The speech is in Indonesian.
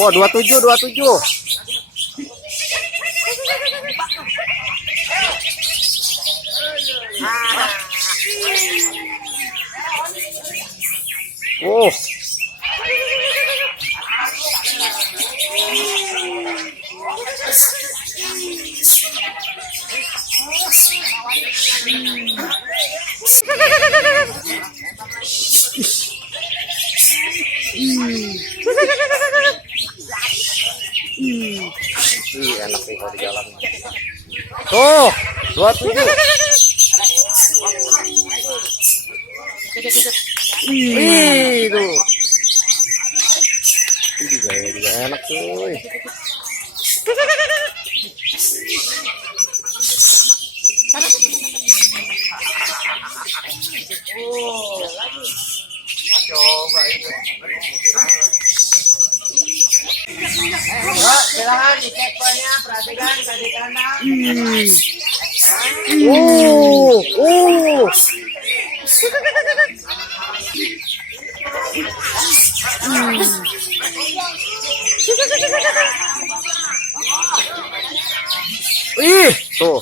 Oh, 27, 27. Oh. Enak nih kalau di jalan. Tuh, 27. Tuh. Ini gaya juga enak cuy. Coba itu. Silahkan dicek poinnya, perhatikan kaki kanan. Tuh.